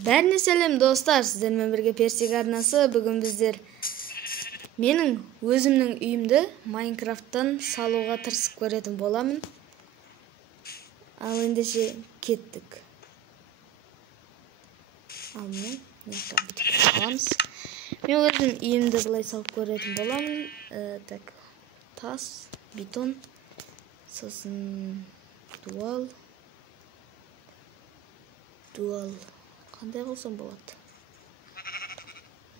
Бәріне сәлем достар, сіздермен бірге Персик арнасы. Бүгін біздер менің өзімнің үйімді Майнкрафттан салуға тырысып көретін боламын. Ал ендеше кеттік. Ал мен аламыз. Мен өзім үйімді былай салып көретін боламын. Так, тас, бетон, сосын дуал. Қандай қылсам болады?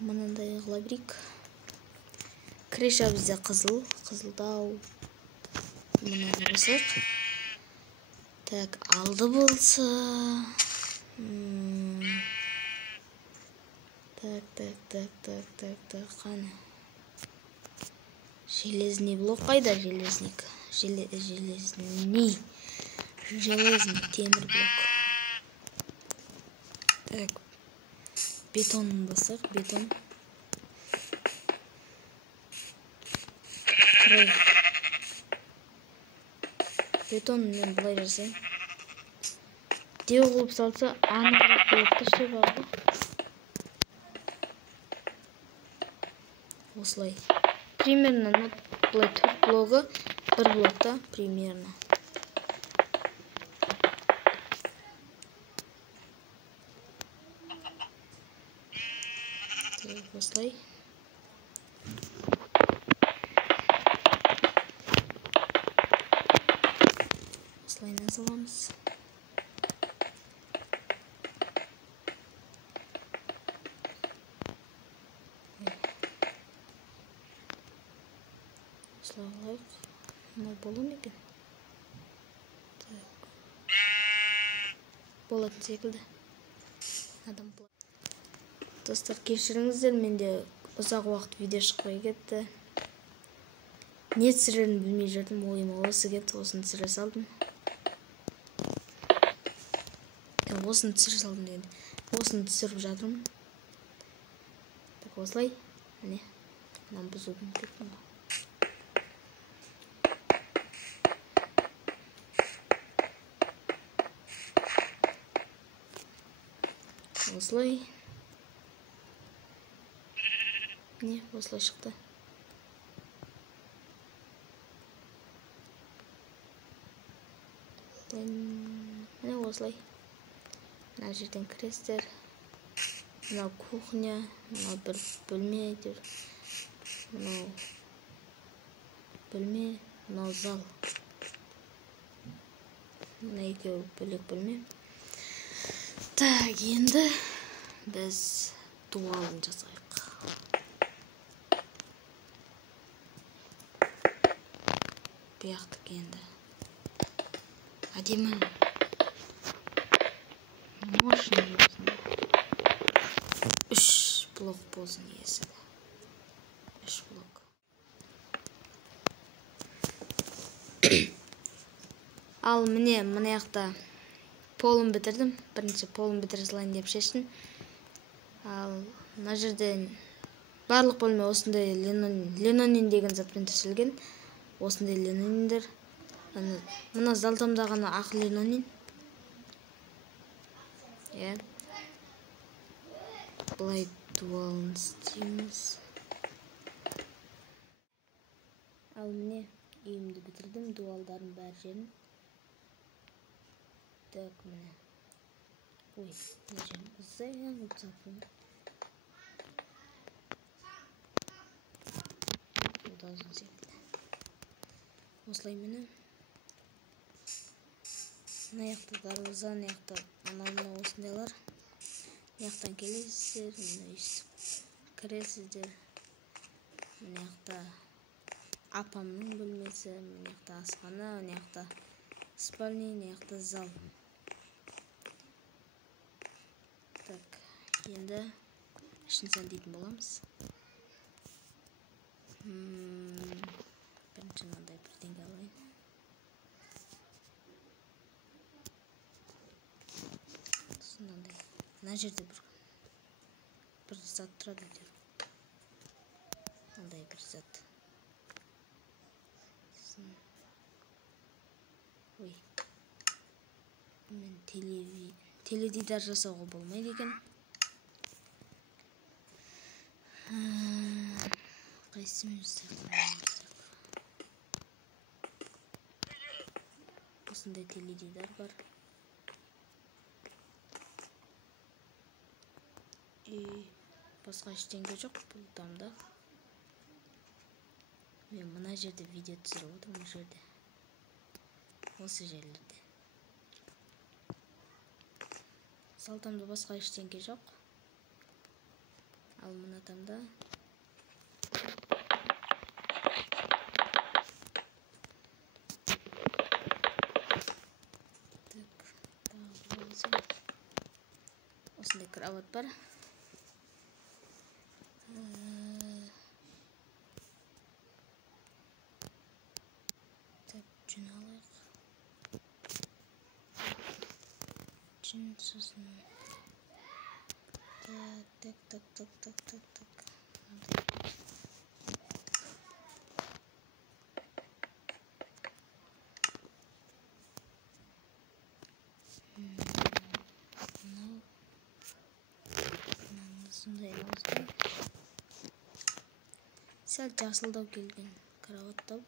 Мынандай қыла берейік. Креша бізде қызылдау. Мынаны қосайық. Так, алды болса. Так, қане. Железный блок қайда? Железный темір блок. Так, бетонын басақ, бетон. Бетонмен былай жасайын. Деу қылып салса, анығырақ болып тұрса бағы. Осылай. Примерно, былай 4 блогы, 1 блокта примерно. Осылай. Осылай назаламыз. Осылай қылайық. Мынау болу ма екен? Болатын секілді. Достар, кешіріңіздер, менде ұзақ уақыт видео шықпай кетті. Не түсірерін білмей жүрдім, ойыма осы кетті, осыны түсіре салдым. Осыны түсіріп жатырмын. Так, осылай. Міне, мынаны бұзудың кеттім. Осылай. Не, осылай шықты. Міне осылай. Мына жерден кіресіздер. Мынау кухня, мынау бір бөлме, мынау бөлме, мынау зал. Мына екеуі бөлек бөлме. Так, енді біз дуалын жасайық. Бұяқтық енді. Әдемі. Мощный болсын. 3 блок болсын есігі. 3 блок. Ал міне яқта полын бітірдім. Бірінші полын бітіре салайын деп шештім. Ал мына жерден барлық бөлме осындай ленонин деген затпен төселген. Осындай ленониндер. Мына залтамдағаны ақ ленонин. Бұлай дуалын істейміз. Ал міне үйімді бітірдім, дуалдарын бәр жерін. Так, міне. Ой, мына жерін ұзайын ұтсапын. Ұзын секілді. Осылай мені. Мына яқты дарваза, мына яқты анау осындайлар. Яқтан келесіздер, мына үйістіп кіресіздер. Мына яқта апамның бөлмесі, мына яқта асхана, мына яқта спальня, мына яқта зал. Так, енді ішін сәндейтін боламыз. Бірінші мынандай бірдеңе алайын. Мына жерде бір зат тұрады деп. Мынандай бір зат. Ой. Мен теледидар жасауға болмайды екен. Қайсымызды қоймасақ? Осындай теледидар бар. Басқа ештеңе жоқ бұл тамда. Мен мына жерде видео түсіріп отырмын, бұл жерде. Осы жерлерде. Салтамда басқа ештеңе жоқ. Ал мына тамда осындай кроват бар. Жүн алайық. Жүн сосын. Так. Сондай ауыздан сәл жасылдау келген кроваттау.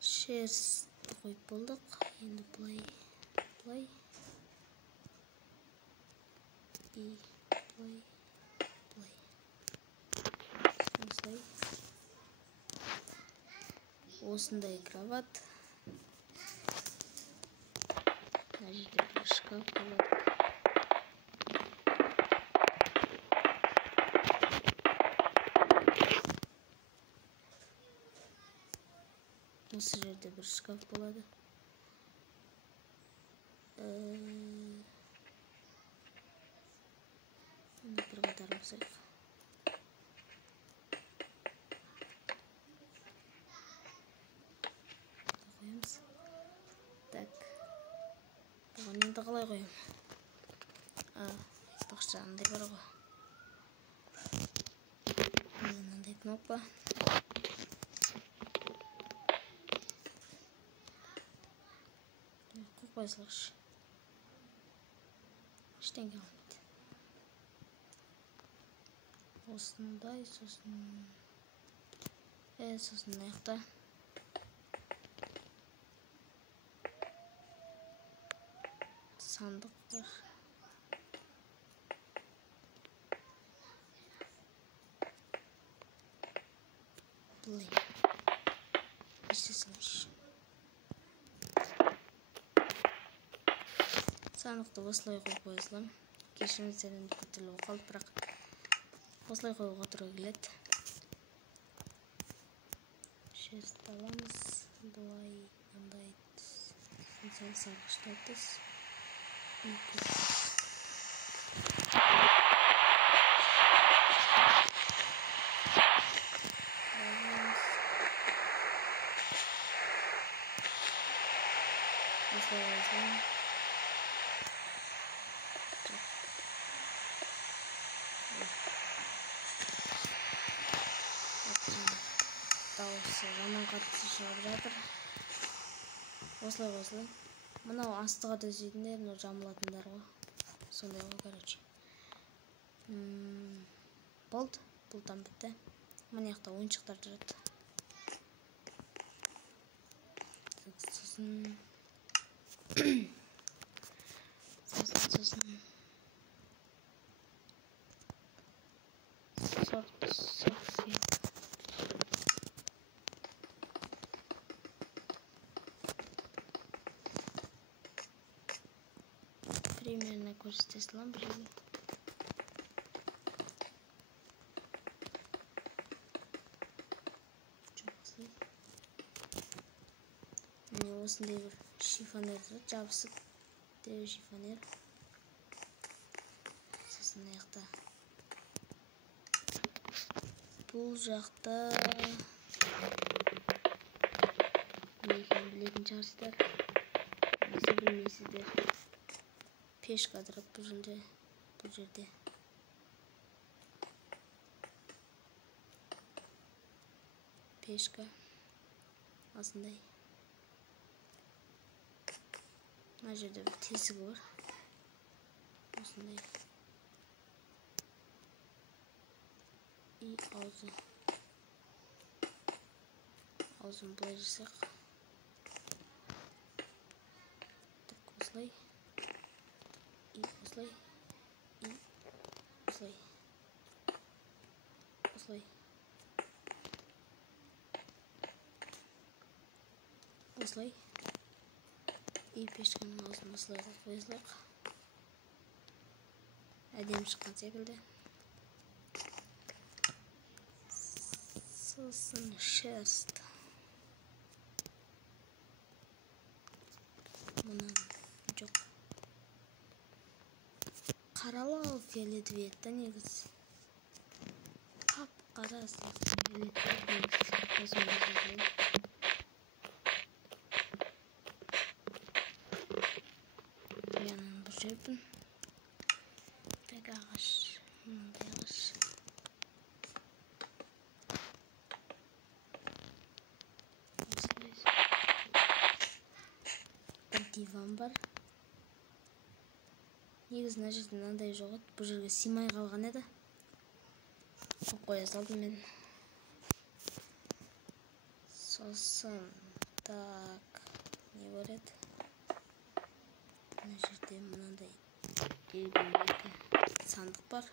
Шерсті қойып болдық. Енді бұлай. Осындай кроват. Мына жерде бір шкаф болады. Осы жерде бір шкаф болады. Енді бір қатар қосайық. Қоямыз. Так. Бұған енді қалай қоям? Айтпақшы андай бар ғой. Мынандай кнопка. Қоқпай салғыш. Ештеңе қалмайды. Осындай, сосын аяқта. Сандық бар. Бұлай. Іште салғыш. Сандықты осылай қойып қойсылам. Кешіріңіздер, енді біртүрлі қалды, бірақ осылай қоюға тура келеді. Шерсті аламыз. Былай, мындай салғыштатыз. Дауысы жаман қатты шығып жатыр. Осылай. Мынау астыға төсейтіндер, мынау жамылатындар ғой. Сондай ғой, короче. Болды. Бұл там бітті. Мына жақта ойыншықтар жүреді. Сосын примерно көрсете салам біреуге. Міне осындай бір шифонер жабысып, дереу шифонер. Сосын аяқта. Бұл жақта не екенін білетін шығарсыздар. Немесе білмейсіздер. Пешка тұрып бұл жерде. Пешка осындай. Мына жерде бір тесігі бар. Осындай. И аузы. Аузын былай жасақ. Так, осылай. И осылай. И осылай. Осылай. Осылай. И пешкенің аузын осылай қоя салайық. Әдемі шыққан секілді. Сосын шерсть. Мұнан жоқ. Қаралау фиолетовый да негіз. Қап-қара фиолетовый. Яның бір жердің. Так ағаш. Мұндай ағаш. Бір диван бар. Негіз мына жерде мынандай жоқ еді. Бұл жерге сыймай қалған еді. Қоя салдым мен. Сосын так не бар еді? Мына жерде мынандай сандық бар.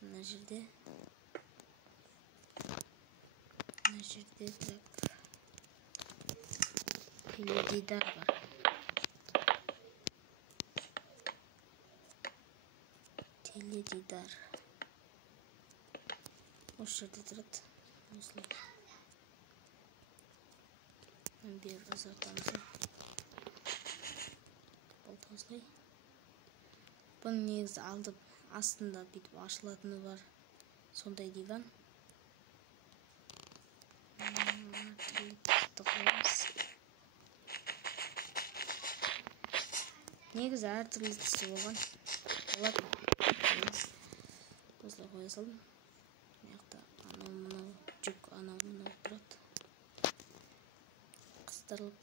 Мына жерде так теледидар бар. Теледидар. Осы жерде тұрады. Осылай. Мен бері ұзартамыз. Болды осылай. Бұның негізі алдып астында бүйтіп ашылатыны бар. Сондай диван. Негізі әртүрлі түсі болған. Болады. Осылай қоя салдым. Маяқта анау-мынау жүк, анау-мынау тұрады. Қыстырылып.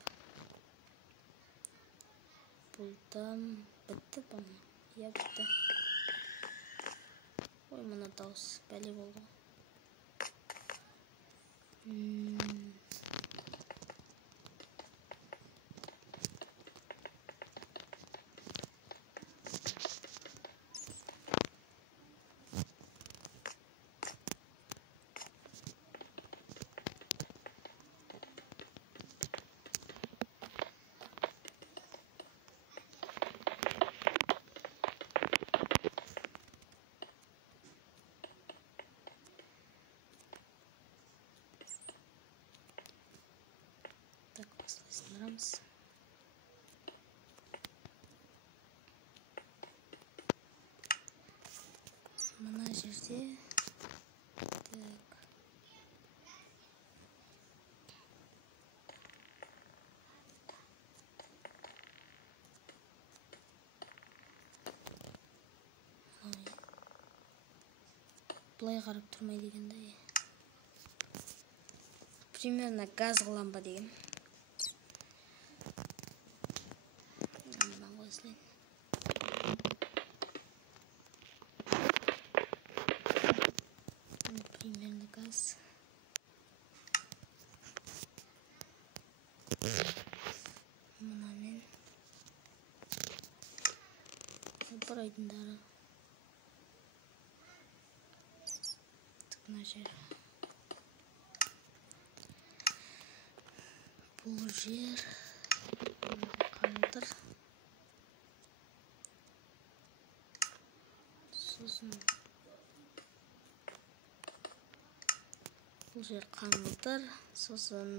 Бұлдан бітті ба ма? Иә, бітті. Ой, мұна дауыс бәле болды. Так, осылай сындырамыз. Мына жерде так былай қарап тұрмай дегенде примерно газға лампа деген. Мынан қойсылайын. Примерно газ. Мынамен бір айдындары. Мына жер. Бұл жер қаңылтыр. Сосын бұл жер қаңылтыр. Сосын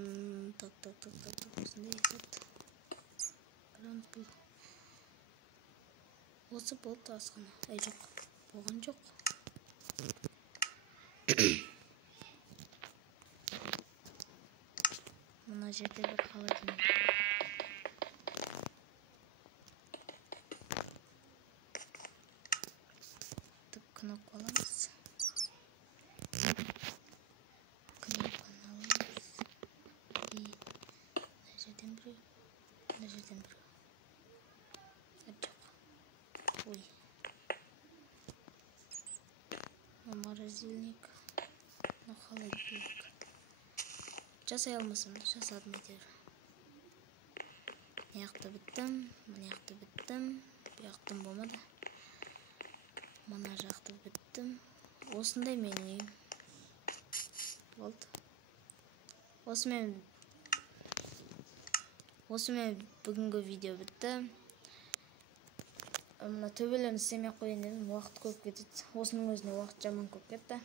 осындай есет. Осы болды асқана. Ай жоқ, болған жоқ. Мына жерде бір холодильник. кнопка аламыз. Кнопканы аламыз. И мына жерден бирөө, мына жерден бирөө. Жок. Ой. Морозильник. Холодильник. Жасай алмасам да жасадым әйтеуір. Мына біттім, мына біттім, бұяқтым болмады. Мына жақты біттім. Осындай менің үйім. Болды. Осымен бүгінгі видео бітті. Мына төбелерін істемей қойын дедім, уақыт көп кетеді. Осының өзіне уақыт жаман көп кетті.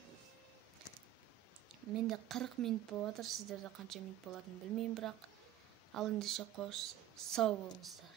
Менде 40 минут болып жатыр, сіздерде қанша минут болатынын білмеймін, бірақ ал ендеше қош, сау болыңыздар.